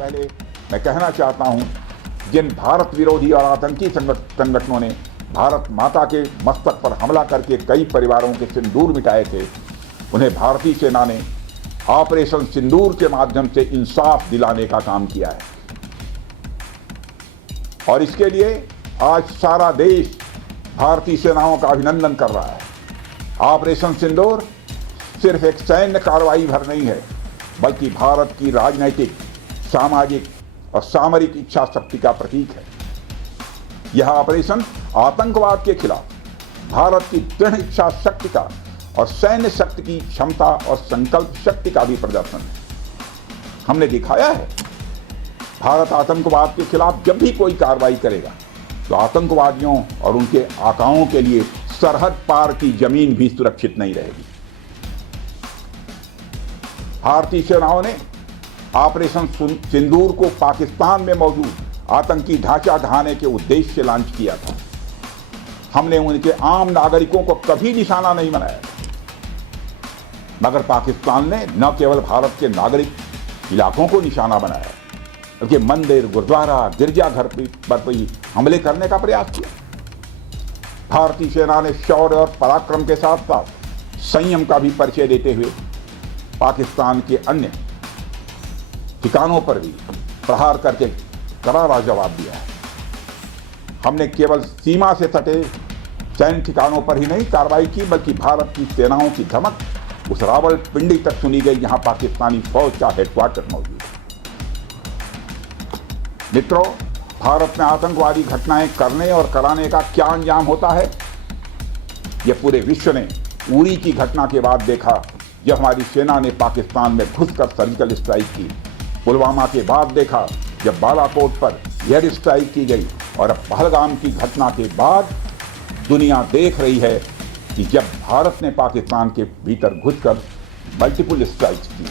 पहले मैं कहना चाहता हूं, जिन भारत विरोधी और आतंकी संगठनों ने भारत माता के मस्तक पर हमला करके कई परिवारों के सिंदूर मिटाए थे, उन्हें भारतीय सेना ने ऑपरेशन सिंदूर के माध्यम से इंसाफ दिलाने का काम किया है। और इसके लिए आज सारा देश भारतीय सेनाओं का अभिनंदन कर रहा है। ऑपरेशन सिंदूर सिर्फ एक सैन्य कार्रवाई भर नहीं है, बल्कि भारत की राजनैतिक, सामाजिक और सामरिक इच्छा शक्ति का प्रतीक है। यह ऑपरेशन आतंकवाद के खिलाफ भारत की दृढ़ इच्छा शक्ति का और सैन्य शक्ति की क्षमता और संकल्प शक्ति का भी प्रदर्शन है। हमने दिखाया है, भारत आतंकवाद के खिलाफ जब भी कोई कार्रवाई करेगा तो आतंकवादियों और उनके आकाओं के लिए सरहद पार की जमीन भी सुरक्षित नहीं रहेगी। भारतीय सेनाओं ने ऑपरेशन सिंदूर को पाकिस्तान में मौजूद आतंकी ढांचा ढहाने के उद्देश्य से लॉन्च किया था। हमने उनके आम नागरिकों को कभी निशाना नहीं बनाया, मगर पाकिस्तान ने न केवल भारत के नागरिक इलाकों को निशाना बनाया, बल्कि मंदिर, गुरुद्वारा, गिरजाघर पर भी हमले करने का प्रयास किया। भारतीय सेना ने शौर्य और पराक्रम के साथ साथ संयम का भी परिचय देते हुए पाकिस्तान के अन्य ठिकानों पर भी प्रहार करके करारा जवाब दिया है। हमने केवल सीमा से सटे सैन्य ठिकानों पर ही नहीं कार्रवाई की, बल्कि भारत की सेनाओं की धमक उस रावलपिंडी तक सुनी गई जहां पाकिस्तानी फौज का हेडक्वार्टर मौजूद है। मित्रों, भारत में आतंकवादी घटनाएं करने और कराने का क्या अंजाम होता है, यह पूरे विश्व ने उरी की घटना के बाद देखा, जब हमारी सेना ने पाकिस्तान में घुसकर सर्जिकल स्ट्राइक की। पुलवामा के बाद देखा, जब बालाकोट पर एयर स्ट्राइक की गई, और अब पहलगाम की घटना के बाद दुनिया देख रही है कि जब भारत ने पाकिस्तान के भीतर घुसकर मल्टीपल स्ट्राइक्स की।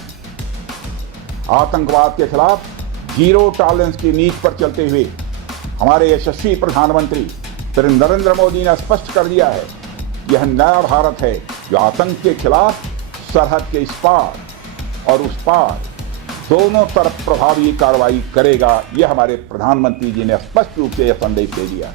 आतंकवाद के खिलाफ जीरो टॉलरेंस की नीति पर चलते हुए हमारे यशस्वी प्रधानमंत्री श्री नरेंद्र मोदी ने स्पष्ट कर दिया है, यह नया भारत है जो आतंक के खिलाफ सरहद के इस पार और उस पार दोनों तरफ प्रभावी कार्रवाई करेगा। यह हमारे प्रधानमंत्री जी ने स्पष्ट रूप से यह संदेश दे दिया।